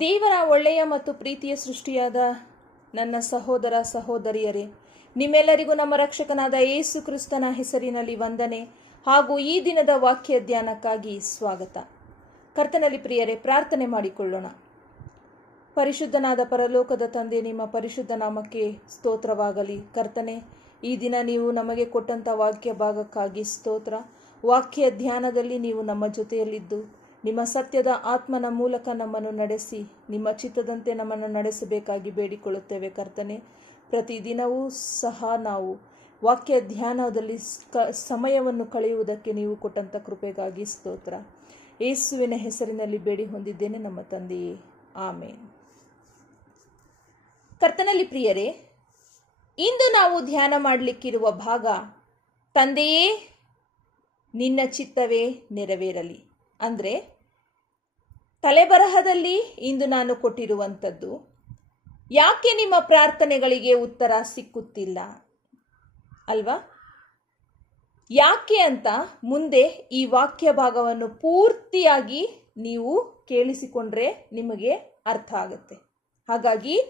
ದೇವರ ಒಳ್ಳೆಯ ಮತ್ತು ಪ್ರೀತಿಯ ಸೃಷ್ಟಿಯಾದ ನನ್ನ ಸಹೋದರ ಸಹೋದರಿಯರೇ, ನಿಮ್ಮೆಲ್ಲರಿಗೂ ನಮ್ಮ ರಕ್ಷಕನಾದ ಯೇಸು ಕ್ರಿಸ್ತನ ಹೆಸರಿನಲ್ಲಿ ವಂದನೆ ಹಾಗೂ ಈ ದಿನದ ವಾಕ್ಯ ಧ್ಯಾನಕ್ಕಾಗಿ ಸ್ವಾಗತ. ಕರ್ತನಲ್ಲಿ ಪ್ರಿಯರೇ, ಪ್ರಾರ್ಥನೆ ಮಾಡಿಕೊಳ್ಳೋಣ. ಪರಿಶುದ್ಧನಾದ ಪರಲೋಕದ ತಂದೆ, ನಿಮ್ಮ ಪರಿಶುದ್ಧ ನಾಮಕ್ಕೆ ಸ್ತೋತ್ರವಾಗಲಿ. ಕರ್ತನೆ, ಈ ದಿನ ನೀವು ನಮಗೆ ಕೊಟ್ಟಂಥ ವಾಕ್ಯ ಭಾಗಕ್ಕಾಗಿ ಸ್ತೋತ್ರ. ವಾಕ್ಯ ಧ್ಯಾನದಲ್ಲಿ ನೀವು ನಮ್ಮ ಜೊತೆಯಲ್ಲಿದ್ದು. ನಿಮ್ಮ ಸತ್ಯದ ಆತ್ಮನ ಮೂಲಕ ನಮ್ಮನ್ನು ನಡೆಸಿ, ನಿಮ್ಮ ಚಿತ್ತದಂತೆ ನಮ್ಮನ್ನು ನಡೆಸಬೇಕಾಗಿ ಬೇಡಿಕೊಳ್ಳುತ್ತೇವೆ ಕರ್ತನೆ. ಪ್ರತಿದಿನವೂ ಸಹ ನಾವು ವಾಕ್ಯ ಧ್ಯಾನದಲ್ಲಿ ಕ, ಸಮಯವನ್ನು ಕಳೆಯುವುದಕ್ಕೆ ನೀವು ಕೊಟ್ಟಂಥ ಕೃಪೆಗಾಗಿ ಸ್ತೋತ್ರ. ಯೇಸುವಿನ ಹೆಸರಿನಲ್ಲಿ ಬೇಡಿ ಹೊಂದಿದ್ದೇನೆ ನಮ್ಮ ತಂದೆಯೇ. ಆಮೇನ್. ಕರ್ತನಲ್ಲಿ ಪ್ರಿಯರೇ, ಇಂದು ನಾವು ಧ್ಯಾನ ಮಾಡಲಿಕ್ಕಿರುವ ಭಾಗ, ತಂದೆಯೇ, ನಿನ್ನ ಚಿತ್ತವೇ ನೆರವೇರಲಿ. ಅಂದರೆ ತಲೆಬರಹದಲ್ಲಿ ಇಂದು ನಾನು ಕೊಟ್ಟಿರುವಂಥದ್ದು. ಯಾಕೆ ನಿಮ್ಮ ಪ್ರಾರ್ಥನೆಗಳಿಗೆ ಉತ್ತರ ಸಿಕ್ಕುತ್ತಿಲ್ಲ? ಅಲ್ವಾ? ಯಾಕೆ ಅಂತ ಮುಂದೆ ಈ ವಾಕ್ಯ ಭಾಗವನ್ನು ಪೂರ್ತಿಯಾಗಿ ನೀವು ಕೇಳಿಸಿಕೊಂಡ್ರೆ ನಿಮಗೆ ಅರ್ಥ ಆಗುತ್ತೆ. ಹಾಗಾಗಿ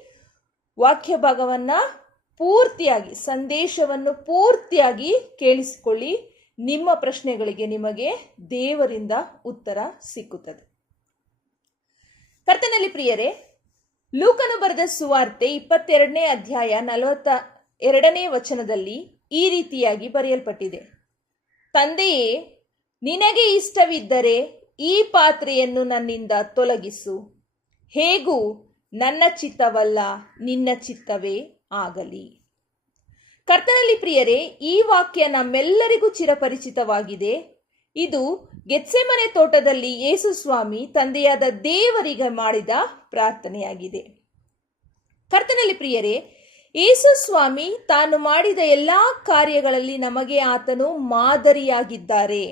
ವಾಕ್ಯ ಭಾಗವನ್ನು ಪೂರ್ತಿಯಾಗಿ, ಸಂದೇಶವನ್ನು ಪೂರ್ತಿಯಾಗಿ ಕೇಳಿಸಿಕೊಳ್ಳಿ. ನಿಮ್ಮ ಪ್ರಶ್ನೆಗಳಿಗೆ ನಿಮಗೆ ದೇವರಿಂದ ಉತ್ತರ ಸಿಕ್ಕುತ್ತದೆ. ಕರ್ತನಲ್ಲಿ ಪ್ರಿಯರೇ, ಲೂಕನು ಬರೆದ ಸುವಾರ್ತೆ ಇಪ್ಪತ್ತೆರಡನೇ ಅಧ್ಯಾಯ ನಲವತ್ತ ಎರಡನೇ ವಚನದಲ್ಲಿ ಈ ರೀತಿಯಾಗಿ ಬರೆಯಲ್ಪಟ್ಟಿದೆ. ತಂದೆಯೇ, ನಿನಗೆ ಇಷ್ಟವಿದ್ದರೆ ಈ ಪಾತ್ರೆಯನ್ನು ನನ್ನಿಂದ ತೊಲಗಿಸು. ಹೇಗೂ, ನನ್ನ ಚಿತ್ತವಲ್ಲ, ನಿನ್ನ ಚಿತ್ತವೇ ಆಗಲಿ. ಕರ್ತನಲ್ಲಿ ಪ್ರಿಯರೇ, ಈ ವಾಕ್ಯ ನಮ್ಮೆಲ್ಲರಿಗೂ ಚಿರಪರಿಚಿತವಾಗಿದೆ. ಇದು ಗೆತ್ಸೆಮನೆ ತೋಟದಲ್ಲಿ ಯೇಸು ಸ್ವಾಮಿ ತಂದೆಯಾದ ದೇವರಿಗೆ ಮಾಡಿದ ಪ್ರಾರ್ಥನೆಯಾಗಿದೆ. ಕರ್ತನಲ್ಲಿ ಪ್ರಿಯರೇ, ಯೇಸು ಸ್ವಾಮಿ ತಾನು ಮಾಡಿದ ಎಲ್ಲ ಕಾರ್ಯಗಳಲ್ಲಿ ನಮಗೆ ಆತನು ಮಾದರಿಯಾಗಿದ್ದಾರೆ.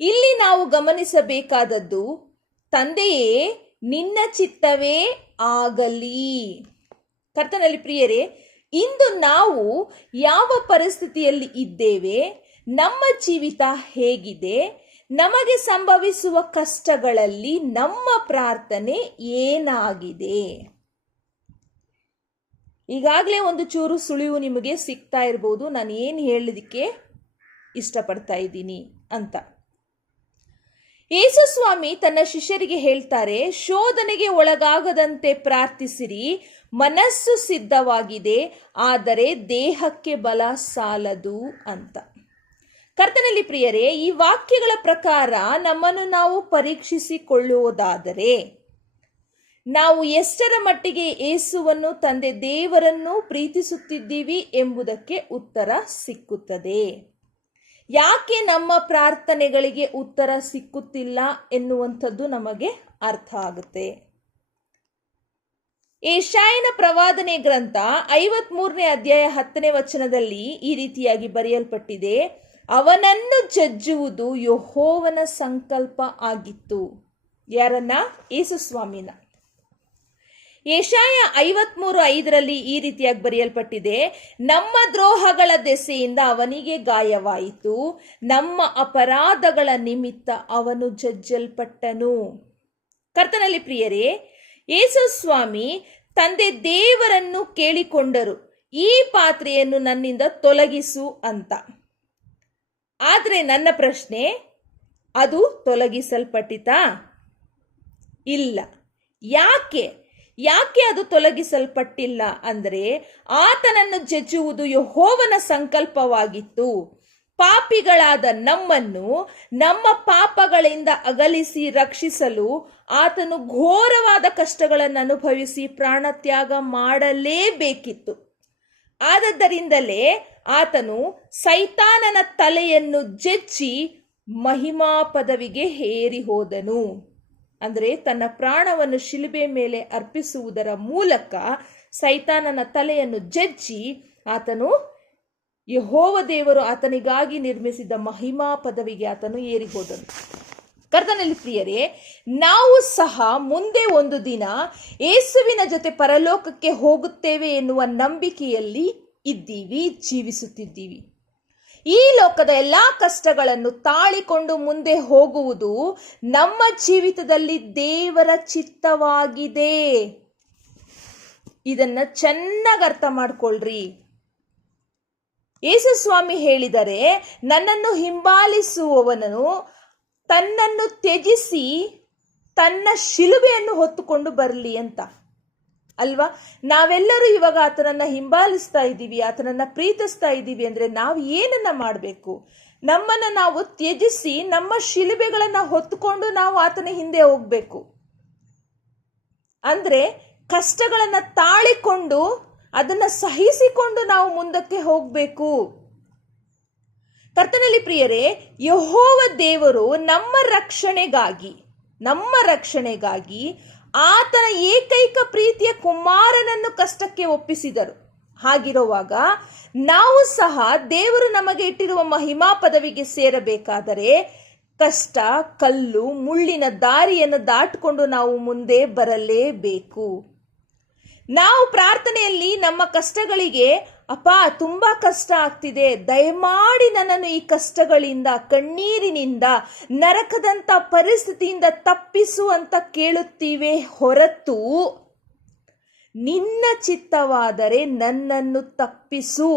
ಇಲ್ಲಿ ನಾವು ಗಮನಿಸಬೇಕಾದದ್ದು, ತಂದೆಯೇ, ನಿನ್ನ ಚಿತ್ತವೇ ಆಗಲಿ. ಕರ್ತನಲ್ಲಿ ಪ್ರಿಯರೇ, ಇಂದು ನಾವು ಯಾವ ಪರಿಸ್ಥಿತಿಯಲ್ಲಿ ಇದ್ದೇವೆ? ನಮ್ಮ ಜೀವಿತ ಹೇಗಿದೆ, ನಮಗೆ ಸಂಭವಿಸುವ ಕಷ್ಟಗಳಲ್ಲಿ ನಮ್ಮ ಪ್ರಾರ್ಥನೆ ಏನಾಗಿದೆ? ಈಗಾಗಲೇ ಒಂದು ಚೂರು ಸುಳಿವು ನಿಮಗೆ ಸಿಗ್ತಾ ಇರ್ಬೋದು, ನಾನು ಏನು ಹೇಳೋದಕ್ಕೆ ಇಷ್ಟಪಡ್ತಾ ಇದ್ದೀನಿ ಅಂತ. ಯೇಸುಸ್ವಾಮಿ ತನ್ನ ಶಿಷ್ಯರಿಗೆ ಹೇಳ್ತಾರೆ, ಶೋಧನೆಗೆ ಒಳಗಾಗದಂತೆ ಪ್ರಾರ್ಥಿಸಿರಿ, ಮನಸ್ಸು ಸಿದ್ಧವಾಗಿದೆ, ಆದರೆ ದೇಹಕ್ಕೆ ಬಲ ಸಾಲದು ಅಂತ. ಕರ್ತನಲ್ಲಿ ಪ್ರಿಯರೇ, ಈ ವಾಕ್ಯಗಳ ಪ್ರಕಾರ ನಮ್ಮನ್ನು ನಾವು ಪರೀಕ್ಷಿಸಿಕೊಳ್ಳುವುದಾದರೆ, ನಾವು ಎಷ್ಟರ ಮಟ್ಟಿಗೆ ಏಸುವನ್ನು ತಂದೆ ದೇವರನ್ನು ಪ್ರೀತಿಸುತ್ತಿದ್ದೀವಿ ಎಂಬುದಕ್ಕೆ ಉತ್ತರ ಸಿಕ್ಕುತ್ತದೆ. ಯಾಕೆ ನಮ್ಮ ಪ್ರಾರ್ಥನೆಗಳಿಗೆ ಉತ್ತರ ಸಿಕ್ಕುತ್ತಿಲ್ಲ ಎನ್ನುವಂಥದ್ದು ನಮಗೆ ಅರ್ಥ ಆಗುತ್ತೆ. ಏಷಾಯನ ಪ್ರವಾದನೆ ಗ್ರಂಥ ಐವತ್ಮೂರನೇ ಅಧ್ಯಾಯ ಹತ್ತನೇ ವಚನದಲ್ಲಿ ಈ ರೀತಿಯಾಗಿ ಬರೆಯಲ್ಪಟ್ಟಿದೆ. ಅವನನ್ನು ಜಜ್ಜುವುದು ಯಹೋವನ ಸಂಕಲ್ಪ ಆಗಿತ್ತು. ಯಾರನ್ನ? ಯೇಸುಸ್ವಾಮಿನ ಏಷಾಯ ಐವತ್ಮೂರು ಐದರಲ್ಲಿ ಈ ರೀತಿಯಾಗಿ ಬರೆಯಲ್ಪಟ್ಟಿದೆ, ನಮ್ಮ ದ್ರೋಹಗಳ ದೆಸೆಯಿಂದ ಅವನಿಗೆ ಗಾಯವಾಯಿತು, ನಮ್ಮ ಅಪರಾಧಗಳ ನಿಮಿತ್ತ ಅವನು ಜಜ್ಜಲ್ಪಟ್ಟನು. ಕರ್ತನಲ್ಲಿ ಪ್ರಿಯರೇ ಯೇಸುಸ್ವಾಮಿ ತಂದೆ ದೇವರನ್ನು ಕೇಳಿಕೊಂಡರು, ಈ ಪಾತ್ರೆಯನ್ನು ನನ್ನಿಂದ ತೊಲಗಿಸು ಅಂತ. ಆದರೆ ನನ್ನ ಪ್ರಶ್ನೆ, ಅದು ತೊಲಗಿಸಲ್ಪಟ್ಟಿತಾ? ಇಲ್ಲ. ಯಾಕೆ? ಯಾಕೆ ಅದು ತೊಲಗಿಸಲ್ಪಟ್ಟಿಲ್ಲ ಅಂದರೆ ಆತನನ್ನು ಜಜ್ಜುವುದು ಯಹೋವನ ಸಂಕಲ್ಪವಾಗಿತ್ತು. ಪಾಪಿಗಳಾದ ನಮ್ಮನ್ನು ನಮ್ಮ ಪಾಪಗಳಿಂದ ಅಗಲಿಸಿ ರಕ್ಷಿಸಲು ಆತನು ಘೋರವಾದ ಕಷ್ಟಗಳನ್ನು ಅನುಭವಿಸಿ ಪ್ರಾಣತ್ಯಾಗ ಮಾಡಲೇಬೇಕಿತ್ತು. ಆದದ್ದರಿಂದಲೇ ಆತನು ಸೈತಾನನ ತಲೆಯನ್ನು ಜಜ್ಜಿ ಮಹಿಮಾ ಪದವಿಗೆ ಹೇರಿ ಹೋದನು. ಅಂದರೆ ತನ್ನ ಪ್ರಾಣವನ್ನು ಶಿಲುಬೆ ಮೇಲೆ ಅರ್ಪಿಸುವುದರ ಮೂಲಕ ಸೈತಾನನ ತಲೆಯನ್ನು ಜಜ್ಜಿ ಆತನು ಯಹೋವ ದೇವರು ಆತನಿಗಾಗಿ ನಿರ್ಮಿಸಿದ ಮಹಿಮಾ ಪದವಿಗೆ ಆತನು ಏರಿ ಹೋದನು. ಕರ್ತನಲ್ಲಿ ಪ್ರಿಯರೇ, ನಾವು ಸಹ ಮುಂದೆ ಒಂದು ದಿನ ಯೇಸುವಿನ ಜೊತೆ ಪರಲೋಕಕ್ಕೆ ಹೋಗುತ್ತೇವೆ ಎನ್ನುವ ನಂಬಿಕೆಯಲ್ಲಿ ಇದ್ದೀವಿ, ಜೀವಿಸುತ್ತಿದ್ದೀವಿ. ಈ ಲೋಕದ ಎಲ್ಲ ಕಷ್ಟಗಳನ್ನು ತಾಳಿಕೊಂಡು ಮುಂದೆ ಹೋಗುವುದು ನಮ್ಮ ಜೀವಿತದಲ್ಲಿ ದೇವರ ಚಿತ್ತವಾಗಿದೆ. ಇದನ್ನ ಚೆನ್ನಾಗಿ ಅರ್ಥ ಮಾಡ್ಕೊಳ್ರಿ. ಯೇಸು ಸ್ವಾಮಿ ಹೇಳಿದರೆ, ನನ್ನನ್ನು ಹಿಂಬಾಲಿಸುವವನನು ತನ್ನನ್ನು ತ್ಯಜಿಸಿ ತನ್ನ ಶಿಲುಬೆಯನ್ನು ಹೊತ್ತುಕೊಂಡು ಬರಲಿ ಅಂತ. ಅಲ್ವಾ? ನಾವೆಲ್ಲರೂ ಇವಾಗ ಆತನನ್ನ ಹಿಂಬಾಲಿಸ್ತಾ ಇದ್ದೀವಿ, ಆತನನ್ನ ಪ್ರೀತಿಸ್ತಾ ಇದ್ದೀವಿ ಅಂದ್ರೆ ನಾವು ಏನನ್ನ ಮಾಡಬೇಕು? ನಮ್ಮನ್ನ ನಾವು ತ್ಯಜಿಸಿ, ನಮ್ಮ ಶಿಲುಬೆಗಳನ್ನ ಹೊತ್ತುಕೊಂಡು ನಾವು ಆತನ ಹಿಂದೆ ಹೋಗ್ಬೇಕು. ಅಂದ್ರೆ ಕಷ್ಟಗಳನ್ನ ತಾಳಿಕೊಂಡು ಅದನ್ನ ಸಹಿಸಿಕೊಂಡು ನಾವು ಮುಂದಕ್ಕೆ ಹೋಗ್ಬೇಕು. ಕರ್ತನಲ್ಲಿ ಪ್ರಿಯರೇ, ಯಹೋವ ದೇವರು ನಮ್ಮ ರಕ್ಷಣೆಗಾಗಿ ನಮ್ಮ ರಕ್ಷಣೆಗಾಗಿ ಆತನ ಏಕೈಕ ಪ್ರೀತಿಯ ಕುಮಾರನನ್ನು ಕಷ್ಟಕ್ಕೆ ಒಪ್ಪಿಸಿದರು. ಹಾಗಿರುವಾಗ ನಾವು ಸಹ ದೇವರು ನಮಗೆ ಇಟ್ಟಿರುವ ಮಹಿಮಾ ಪದವಿಗೆ ಸೇರಬೇಕಾದರೆ ಕಷ್ಟ, ಕಲ್ಲು, ಮುಳ್ಳಿನ ದಾರಿಯನ್ನು ದಾಟಿಕೊಂಡು ನಾವು ಮುಂದೆ ಬರಲೇಬೇಕು. ನಾವು ಪ್ರಾರ್ಥನೆಯಲ್ಲಿ ನಮ್ಮ ಕಷ್ಟಗಳಿಗೆ ಅಪ್ಪ, ತುಂಬಾ ಕಷ್ಟ ಆಗ್ತಿದೆ. ದಯಮಾಡಿ ನನ್ನನ್ನು ಈ ಕಷ್ಟಗಳಿಂದ, ಕಣ್ಣೀರಿನಿಂದ, ನರಕದಂತ ಪರಿಸ್ಥಿತಿಯಿಂದ ತಪ್ಪಿಸು ಅಂತ ಕೇಳುತ್ತೀವೆ ಹೊರತು ನಿನ್ನ ಚಿತ್ತವಾದರೆ ನನ್ನನ್ನು ತಪ್ಪಿಸು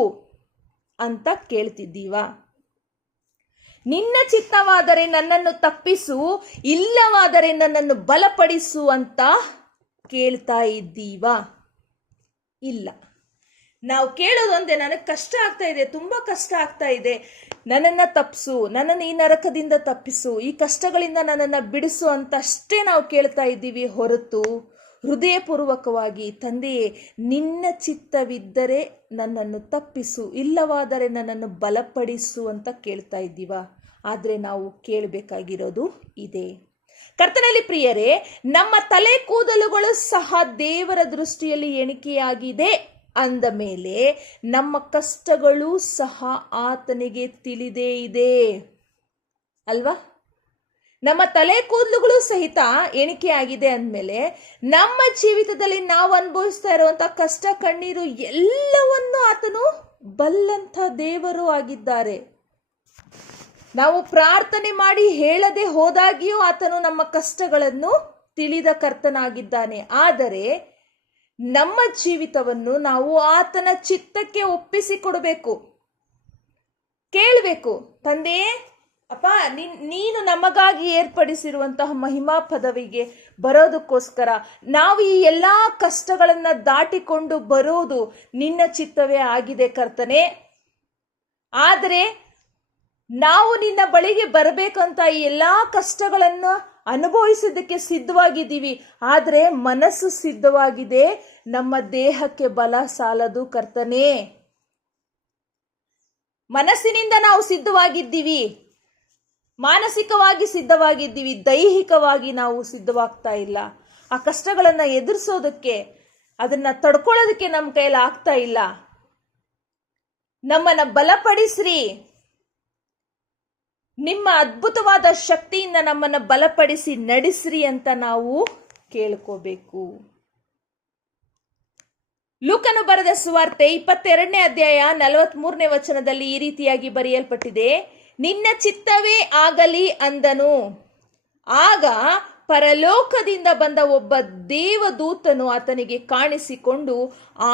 ಅಂತ ಕೇಳ್ತಿದ್ದೀವ. ನಿನ್ನ ಚಿತ್ತವಾದರೆ ನನ್ನನ್ನು ತಪ್ಪಿಸು, ಇಲ್ಲವಾದರೆ ನನ್ನನ್ನು ಬಲಪಡಿಸು ಅಂತ ಕೇಳ್ತಾ ಇದ್ದೀವಾ. ಇಲ್ಲ. ನಾವು ಕೇಳೋದೊಂದೇ ನನಗೆ ಕಷ್ಟ ಆಗ್ತಾ ಇದೆ, ತುಂಬ ಕಷ್ಟ ಆಗ್ತಾ ಇದೆ. ನನ್ನನ್ನು ತಪ್ಪಿಸು ನನ್ನನ್ನು ಈ ನರಕದಿಂದ ತಪ್ಪಿಸು, ಈ ಕಷ್ಟಗಳಿಂದ ನನ್ನನ್ನು ಬಿಡಿಸು ಅಂತ ಅಷ್ಟೇ ನಾವು ಕೇಳ್ತಾ ಇದ್ದೀವಿ. ಹೊರತು ಹೃದಯಪೂರ್ವಕವಾಗಿ, ತಂದೆಯೇ, ನಿನ್ನ ಚಿತ್ತವಿದ್ದರೆ ನನ್ನನ್ನು ತಪ್ಪಿಸು, ಇಲ್ಲವಾದರೆ ನನ್ನನ್ನು ಬಲಪಡಿಸು ಅಂತ ಕೇಳ್ತಾ ಇದ್ದೀವ. ಆದರೆ ನಾವು ಕೇಳಬೇಕಾಗಿರೋದು ಇದೆ. ಕರ್ತನಲ್ಲಿ ಪ್ರಿಯರೇ, ನಮ್ಮ ತಲೆ ಕೂದಲುಗಳು ಸಹ ದೇವರ ದೃಷ್ಟಿಯಲ್ಲಿ ಎಣಿಕೆಯಾಗಿದೆ. ಅಂದ ಮೇಲೆ ನಮ್ಮ ಕಷ್ಟಗಳು ಸಹ ಆತನಿಗೆ ತಿಳಿದೇ ಇದೆ. ಅಲ್ವಾ? ನಮ್ಮ ತಲೆ ಕೂದಲುಗಳು ಸಹಿತ ಎಣಿಕೆ ಆಗಿದೆ ಅಂದಮೇಲೆ ನಮ್ಮ ಜೀವಿತದಲ್ಲಿ ನಾವು ಅನುಭವಿಸ್ತಾ ಇರುವಂಥ ಕಷ್ಟ ಕಣ್ಣೀರು ಎಲ್ಲವನ್ನು ಆತನು ಬಲ್ಲಂಥ ದೇವರು ಆಗಿದ್ದಾರೆ. ನಾವು ಪ್ರಾರ್ಥನೆ ಮಾಡಿ ಹೇಳದೆ ಹೋದಾಗಿಯೂ ಆತನು ನಮ್ಮ ಕಷ್ಟಗಳನ್ನು ತಿಳಿದ ಕರ್ತನಾಗಿದ್ದಾನೆ. ಆದರೆ ನಮ್ಮ ಜೀವಿತವನ್ನು ನಾವು ಆತನ ಚಿತ್ತಕ್ಕೆ ಒಪ್ಪಿಸಿಕೊಡಬೇಕು. ಕೇಳಬೇಕು ತಂದೆಯೇ ಅಪ್ಪ, ನಿನ್, ನೀನು ನಮಗಾಗಿ ಏರ್ಪಡಿಸಿರುವಂತಹ ಮಹಿಮಾ ಪದವಿಗೆ ಬರೋದಕ್ಕೋಸ್ಕರ ನಾವು ಈ ಎಲ್ಲ ಕಷ್ಟಗಳನ್ನು ದಾಟಿಕೊಂಡು ಬರೋದು ನಿನ್ನ ಚಿತ್ತವೇ ಆಗಿದೆ ಕರ್ತನೆ. ಆದರೆ ನಾವು ನಿನ್ನ ಬಳಿಗೆ ಬರಬೇಕಂತ ಈ ಎಲ್ಲ ಕಷ್ಟಗಳನ್ನು ಅನುಭವಿಸೋದಕ್ಕೆ ಸಿದ್ಧವಾಗಿದ್ದೀವಿ. ಆದರೆ ಮನಸ್ಸು ಸಿದ್ಧವಾಗಿದೆ. ನಮ್ಮ ದೇಹಕ್ಕೆ ಬಲ ಸಾಲದು ಕರ್ತನೆ. ಮನಸ್ಸಿನಿಂದ ನಾವು ಸಿದ್ಧವಾಗಿದ್ದೀವಿ. ಮಾನಸಿಕವಾಗಿ ಸಿದ್ಧವಾಗಿದ್ದೀವಿ. ದೈಹಿಕವಾಗಿ ನಾವು ಸಿದ್ಧವಾಗ್ತಾ ಇಲ್ಲ. ಆ ಕಷ್ಟಗಳನ್ನು ಎದುರಿಸೋದಕ್ಕೆ, ಅದನ್ನ ತಡ್ಕೊಳ್ಳೋದಕ್ಕೆ ನಮ್ಮ ಕೈಯಲ್ಲಿ ಆಗ್ತಾ ಇಲ್ಲ. ನಮ್ಮನ್ನು ಬಲಪಡಿಸ್ರಿ. ನಿಮ್ಮ ಅದ್ಭುತವಾದ ಶಕ್ತಿಯಿಂದ ನಮ್ಮನ್ನು ಬಲಪಡಿಸಿ ನಡೆಸ್ರಿ ಅಂತ ನಾವು ಕೇಳ್ಕೋಬೇಕು. ಲೂಕನು ಬರೆದ ಸುವಾರ್ತೆ ಇಪ್ಪತ್ತೆರಡನೇ ಅಧ್ಯಾಯ ನಲವತ್ಮೂರನೇ ವಚನದಲ್ಲಿ ಈ ರೀತಿಯಾಗಿ ಬರೆಯಲ್ಪಟ್ಟಿದೆ, ನಿನ್ನ ಚಿತ್ತವೇ ಆಗಲಿ ಅಂದನು. ಆಗ ಪರಲೋಕದಿಂದ ಬಂದ ಒಬ್ಬ ದೇವದೂತನು ಆತನಿಗೆ ಕಾಣಿಸಿಕೊಂಡು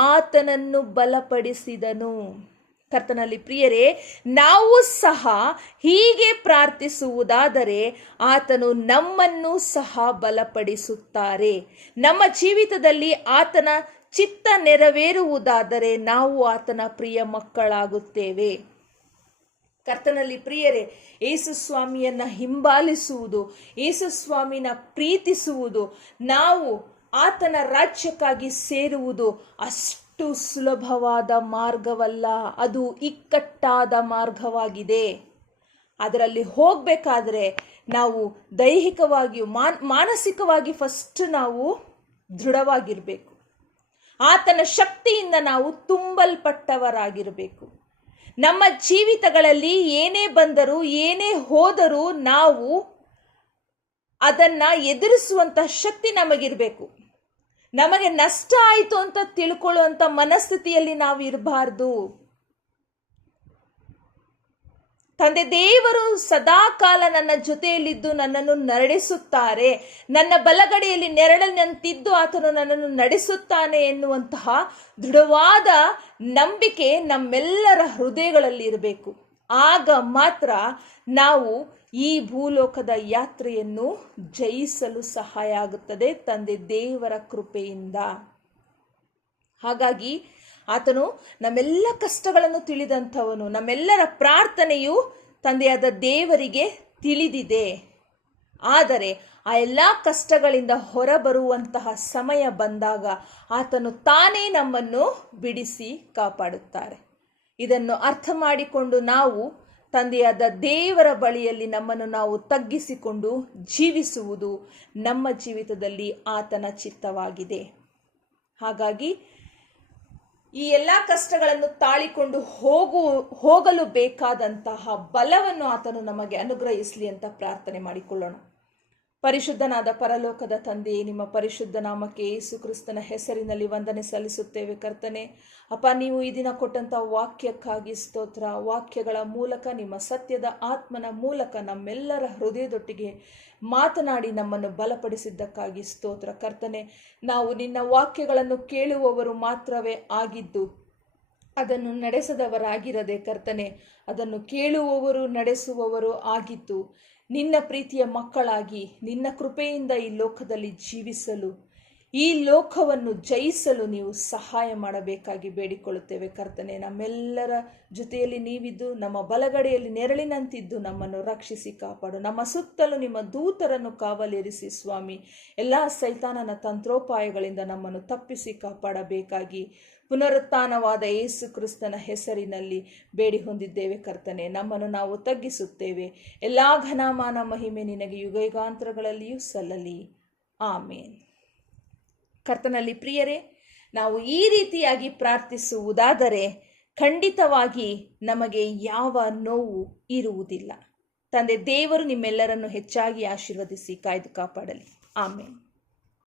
ಆತನನ್ನು ಬಲಪಡಿಸಿದನು. ಕರ್ತನಲ್ಲಿ ಪ್ರಿಯರೇ, ನಾವು ಸಹ ಹೀಗೆ ಪ್ರಾರ್ಥಿಸುವುದಾದರೆ ಆತನು ನಮ್ಮನ್ನು ಸಹ ಬಲಪಡಿಸುತ್ತಾರೆ. ನಮ್ಮ ಜೀವಿತದಲ್ಲಿ ಆತನ ಚಿತ್ತ ನೆರವೇರುವುದಾದರೆ ನಾವು ಆತನ ಪ್ರಿಯ ಮಕ್ಕಳಾಗುತ್ತೇವೆ. ಕರ್ತನಲ್ಲಿ ಪ್ರಿಯರೇ ಯೇಸು ಸ್ವಾಮಿಯನ್ನ ಹಿಂಬಾಲಿಸುವುದು ಯೇಸು ಸ್ವಾಮಿನ ಪ್ರೀತಿಸುವುದು, ನಾವು ಆತನ ರಾಜ್ಯಕ್ಕಾಗಿ ಸೇರುವುದು ಅಷ್ಟು. ಸುಲಭವಾದ ಮಾರ್ಗವಲ್ಲ, ಅದು ಇಕ್ಕಟ್ಟಾದ ಮಾರ್ಗವಾಗಿದೆ. ಅದರಲ್ಲಿ ಹೋಗಬೇಕಾದ್ರೆ ನಾವು ದೈಹಿಕವಾಗಿಯೂ ಮಾನ್, ಮಾನಸಿಕವಾಗಿ ಫಸ್ಟ್ ನಾವು ದೃಢವಾಗಿರಬೇಕು. ಆತನ ಶಕ್ತಿಯಿಂದ ನಾವು ತುಂಬಲ್ಪಟ್ಟವರಾಗಿರಬೇಕು. ನಮ್ಮ ಜೀವಿತಗಳಲ್ಲಿ ಏನೇ ಬಂದರೂ, ಏನೇ ಹೋದರೂ ನಾವು ಅದನ್ನ ಎದುರಿಸುವಂತಹ ಶಕ್ತಿ ನಮಗಿರಬೇಕು. ನಮಗೆ ನಷ್ಟ ಆಯಿತು ಅಂತ ತಿಳ್ಕೊಳ್ಳುವಂಥ ಮನಸ್ಥಿತಿಯಲ್ಲಿ ನಾವು ಇರಬಾರ್ದು. ತಂದೆ ದೇವರು ಸದಾಕಾಲ ನನ್ನ ಜೊತೆಯಲ್ಲಿದ್ದು ನನ್ನನ್ನು ನಡೆಸುತ್ತಾರೆ. ನನ್ನ ಬಲಗಡೆಯಲ್ಲಿ ನೆರಳಿನಂತಿದ್ದು ಆತನು ನನ್ನನ್ನು ನಡೆಸುತ್ತಾನೆ ಎನ್ನುವಂತಹ ದೃಢವಾದ ನಂಬಿಕೆ ನಮ್ಮೆಲ್ಲರ ಹೃದಯಗಳಲ್ಲಿ ಇರಬೇಕು. ಆಗ ಮಾತ್ರ ನಾವು ಈ ಭೂಲೋಕದ ಯಾತ್ರೆಯನ್ನು ಜಯಿಸಲು ಸಹಾಯ ಆಗುತ್ತದೆ ತಂದೆ ದೇವರ ಕೃಪೆಯಿಂದ. ಹಾಗಾಗಿ ಆತನು ನಮ್ಮೆಲ್ಲ ಕಷ್ಟಗಳನ್ನು ತಿಳಿದಂಥವನು, ನಮ್ಮೆಲ್ಲರ ಪ್ರಾರ್ಥನೆಯು ತಂದೆಯಾದ ದೇವರಿಗೆ ತಿಳಿದಿದೆ. ಆದರೆ ಆ ಎಲ್ಲ ಕಷ್ಟಗಳಿಂದ ಹೊರಬರುವಂತಹ ಸಮಯ ಬಂದಾಗ ಆತನು ತಾನೇ ನಮ್ಮನ್ನು ಬಿಡಿಸಿ ಕಾಪಾಡುತ್ತಾರೆ. ಇದನ್ನು ಅರ್ಥ ಮಾಡಿಕೊಂಡು ನಾವು ತಂದೆಯಾದ ದೇವರ ಬಳಿಯಲ್ಲಿ ನಮ್ಮನ್ನು ನಾವು ತಗ್ಗಿಸಿಕೊಂಡು ಜೀವಿಸುವುದು ನಮ್ಮ ಜೀವಿತದಲ್ಲಿ ಆತನ ಚಿತ್ತವಾಗಿದೆ. ಹಾಗಾಗಿ ಈ ಎಲ್ಲ ಕಷ್ಟಗಳನ್ನು ತಾಳಿಕೊಂಡು ಹೋಗು, ಹೋಗಲು ಬೇಕಾದಂತಹ ಬಲವನ್ನು ಆತನು ನಮಗೆ ಅನುಗ್ರಹಿಸಲಿ ಅಂತ ಪ್ರಾರ್ಥನೆ ಮಾಡಿಕೊಳ್ಳೋಣ. ಪರಿಶುದ್ಧನಾದ ಪರಲೋಕದ ತಂದೆಯೇ ನಿಮ್ಮ ಪರಿಶುದ್ಧ ನಾಮಕ್ಕೆ ಯೇಸು ಕ್ರಿಸ್ತನ ಹೆಸರಿನಲ್ಲಿ ವಂದನೆ ಸಲ್ಲಿಸುತ್ತೇವೆ ಕರ್ತನೆ. ಅಪ್ಪ, ನೀವು ಈ ದಿನ ಕೊಟ್ಟಂಥ ವಾಕ್ಯಕ್ಕಾಗಿ ಸ್ತೋತ್ರ, ವಾಕ್ಯಗಳ ಮೂಲಕ ನಿಮ್ಮ ಸತ್ಯದ ಆತ್ಮನ ಮೂಲಕ ನಮ್ಮೆಲ್ಲರ ಹೃದಯದೊಟ್ಟಿಗೆ ಮಾತನಾಡಿ ನಮ್ಮನ್ನು ಬಲಪಡಿಸಿದ್ದಕ್ಕಾಗಿ ಸ್ತೋತ್ರ. ಕರ್ತನೆ, ನಾವು ನಿನ್ನ ವಾಕ್ಯಗಳನ್ನು ಕೇಳುವವರು ಮಾತ್ರವೇ ಆಗಿದ್ದು, ಅದನ್ನು ನಡೆಸದವರಾಗಿರದೆ ಕರ್ತನೆ, ಅದನ್ನು ಕೇಳುವವರು ನಡೆಸುವವರು ಆಗಿದ್ದು ನಿನ್ನ ಪ್ರೀತಿಯ ಮಕ್ಕಳಾಗಿ, ನಿನ್ನ ಕೃಪೆಯಿಂದ ಈ ಲೋಕದಲ್ಲಿ ಜೀವಿಸಲು, ಈ ಲೋಕವನ್ನು ಜಯಿಸಲು ನೀವು ಸಹಾಯ ಮಾಡಬೇಕಾಗಿ ಬೇಡಿಕೊಳ್ಳುತ್ತೇವೆ. ಕರ್ತನೆ, ನಮ್ಮೆಲ್ಲರ ಜೊತೆಯಲ್ಲಿ ನೀವಿದ್ದು, ನಮ್ಮ ಬಲಗಡೆಯಲ್ಲಿ ನೆರಳಿನಂತಿದ್ದು ನಮ್ಮನ್ನು ರಕ್ಷಿಸಿ ಕಾಪಾಡು. ನಮ್ಮ ಸುತ್ತಲೂ ನಿಮ್ಮ ದೂತರನ್ನು ಕಾವಲಿರಿಸಿ ಸ್ವಾಮಿ. ಎಲ್ಲ ಸೈತಾನನ ತಂತ್ರೋಪಾಯಗಳಿಂದ ನಮ್ಮನ್ನು ತಪ್ಪಿಸಿ ಕಾಪಾಡಬೇಕಾಗಿ ಪುನರುತ್ಥಾನವಾದ ಯೇಸು ಕ್ರಿಸ್ತನ ಹೆಸರಿನಲ್ಲಿ ಬೇಡಿ ಹೊಂದಿದ್ದೇವೆ ಕರ್ತನೆ. ನಮ್ಮನ್ನು ನಾವು ತಗ್ಗಿಸುತ್ತೇವೆ. ಎಲ್ಲ ಘನಮಾನ ಮಹಿಮೆ ನಿನಗೆ ಯುಗಯುಗಾಂತರಗಳಲ್ಲಿಯೂ ಸಲ್ಲಲಿ. ಆಮೇನ್. ಕರ್ತನಲ್ಲಿ ಪ್ರಿಯರೇ, ನಾವು ಈ ರೀತಿಯಾಗಿ ಪ್ರಾರ್ಥಿಸುವುದಾದರೆ ಖಂಡಿತವಾಗಿ ನಮಗೆ ಯಾವ ನೋವು ಇರುವುದಿಲ್ಲ. ತಂದೆ, ದೇವರು ನಿಮ್ಮೆಲ್ಲರನ್ನು ಹೆಚ್ಚಾಗಿ ಆಶೀರ್ವದಿಸಿ ಕಾಯ್ದು ಕಾಪಾಡಲಿ. ಆಮೇನ್.